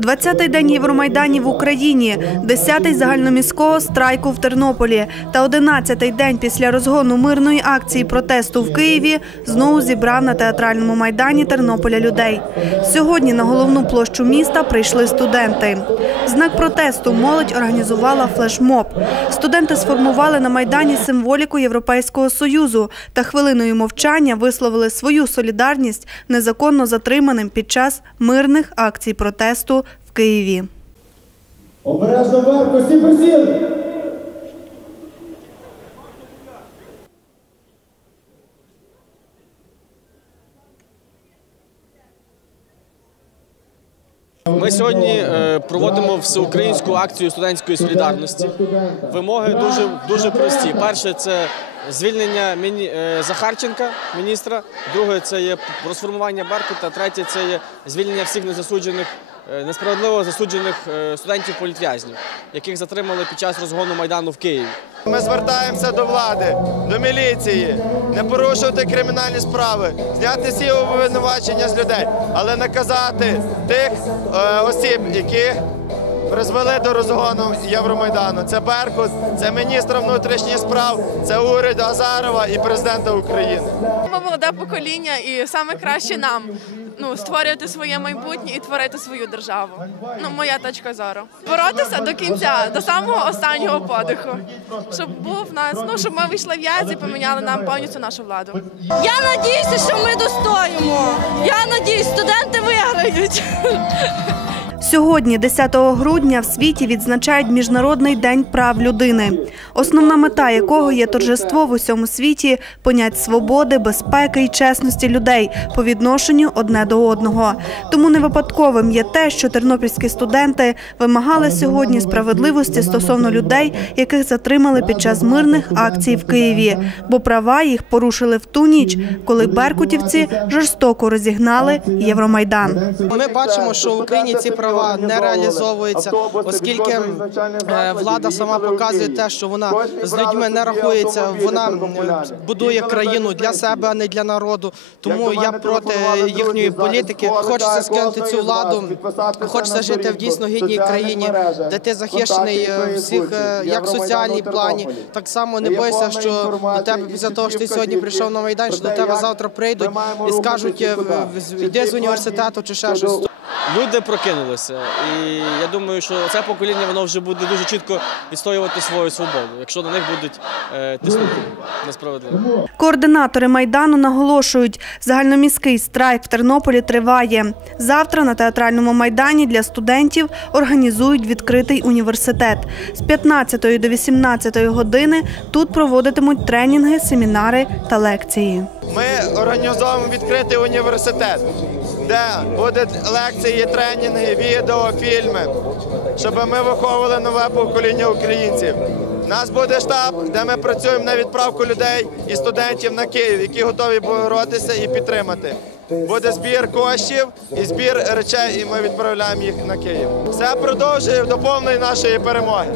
20-й день Євромайданів в Україні, 10-й загальноміського страйку в Тернополі та 11-й день після розгону мирної акції протесту в Києві знову зібрав на театральному майдані Тернополя людей. Сьогодні на головну площу міста прийшли студенти. Знак протесту молодь організувала флешмоб. Студенти сформували на майдані символіку Європейського союзу та хвилиною мовчання висловили свою солідарність незаконно затриманим під час мирних акцій протесту Києві. Обережно вверх, всі присіли. Ми сьогодні е, проводимо всеукраїнську акцію студентської солідарності. Вимоги дуже дуже прості. Перше це звільнення е, Захарченка, міністра. Друге це є розформування Беркута. Третє це є звільнення всіх незасуджених, е, несправедливо засуджених студентів політв'язнів, яких затримали під час розгону майдану в Києві. Ми звертаємося до влади, до міліції, не порушувати кримінальні справи, зняти всі обвинувачення з людей, але наказати тих е, осіб, які призвели до розгону Євромайдану. Це Беркут, це міністр внутрішніх справ, це уряд Азарова і президента України. Ми молоде покоління, і саме краще нам ну створювати своє майбутнє і творити свою державу. Ну, моя точка зору. Боротися до кінця, до самого останнього подиху, щоб був в нас, ну щоб ми вийшли в язі, поміняли нам повністю нашу владу. Я надіюся, що ми достоїмо. Я надіюсь, студенти виграють. Сьогодні, 10 грудня, в світі відзначають Міжнародний день прав людини, основна мета якого є торжество в усьому світі понять свободи, безпеки і чесності людей по відношенню одне до одного. Тому не випадковим є те, що тернопільські студенти вимагали сьогодні справедливості стосовно людей, яких затримали під час мирних акцій в Києві, бо права їх порушили в ту ніч, коли беркутівці жорстоко розігнали Євромайдан. Ми бачимо, що в Україні ці права не реалізовуються, оскільки е, влада сама показує те, що вона з людьми не рахується. Вона будує країну для себе, а не для народу. Тому я проти їхньої політики. Хочеться скинути цю владу. Хочеться жити в дійсно гідній країні, де ти захищений е, всіх, е, як в соціальній плані. Так само не бойся, що до тебе після того, що ти сьогодні прийшов на майдан, що до тебе завтра прийдуть і скажуть йди з університету чи ще щось. Люди прокинулися, і я думаю, що це покоління воно вже буде дуже чітко відстоювати свою свободу, якщо на них будуть е, тиснути несправедливо. Координатори майдану наголошують, загальноміський страйк в Тернополі триває. Завтра на театральному майдані для студентів організують відкритий університет. З 15 до 18 години тут проводитимуть тренінги, семінари та лекції. Ми організовуємо відкритий університет, де будуть лекції, тренінги, відео, фільми, щоб ми виховували нове покоління українців. У нас буде штаб, де ми працюємо на відправку людей і студентів на Київ, які готові боротися і підтримати. Буде збір коштів і збір речей, і ми відправляємо їх на Київ. Все продовжує до повної нашої перемоги.